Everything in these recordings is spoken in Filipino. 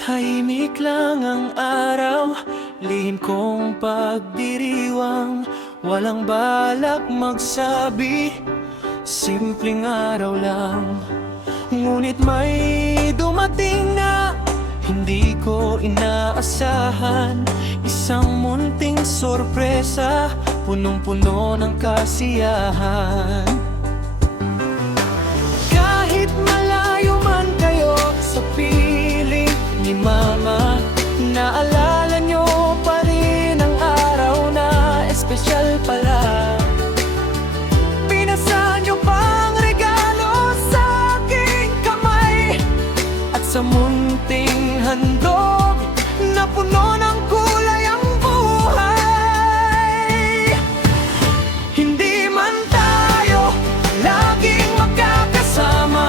Tahimik lang ang araw, lihim kong pagdiriwang. Walang balak magsabi, simpleng araw lang. Ngunit may dumating na hindi ko inaasahan. Isang munting sorpresa, punong-puno ng kasiyahan. Kahit malayo man kayo sa piling ni Mama, naalala nyo pa rin ang araw na espesyal pala. Pinasa nyo pang regalo sa aking kamay, at sa munting handog na puno ng kulay ang buhay. Hindi man tayo laging magkakasama,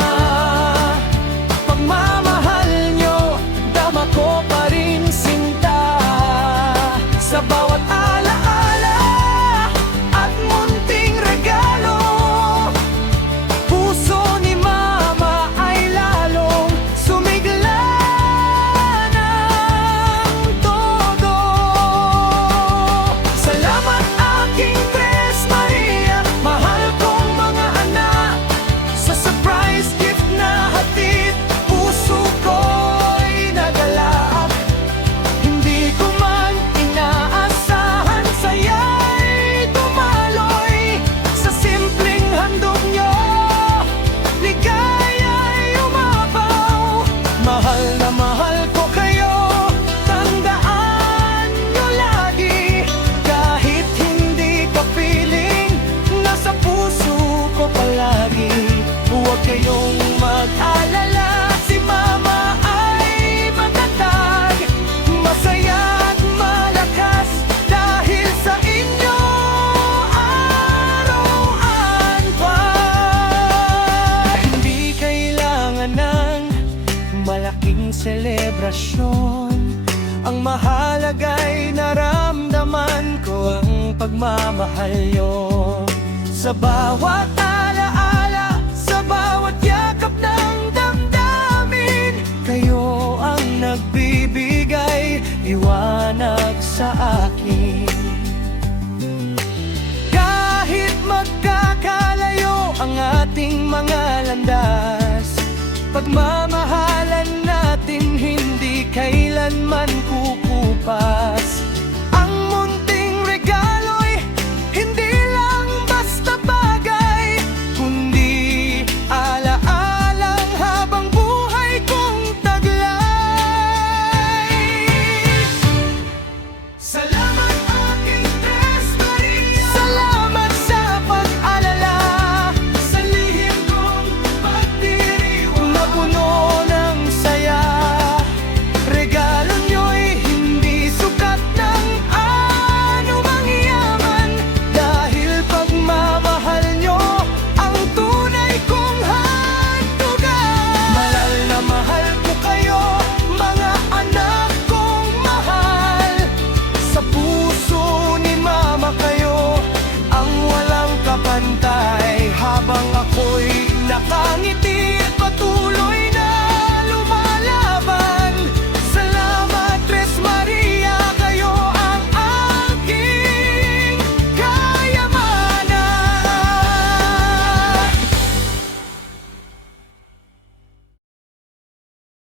pagmamahal nyo dama ko pa rin sinta. Sa bawat alaala at munting regalo, puso ni Mama ay lalong sumigla ng todo. Salamat aking Tres Maria, mahal kong mga anak, sa surprise gift na hatid, puso ko'y nagalak. Hindi ko man inaasahan, saya'y dumaloy. Sa simpleng handog nyo, ligaya'y umapaw. Mahal na mahal ko kayo, tandaan nyo lagi. Kahit hindi ka feeling, nasa puso ko palagi. Huwag kayong mag-alala, si Mama ay matatag, masaya at malakas dahil sa inyo araw-an pa. Hindi kailangan ng malaking selebrasyon, ang mahalaga'y naramdaman ko ang pagmamahal nyo. Sa bawat alaala, sa bawat yakap ng damdamin, kayo ang nagbibigay liwanag sa akin. Kahit magkakalayo ang ating mga landas,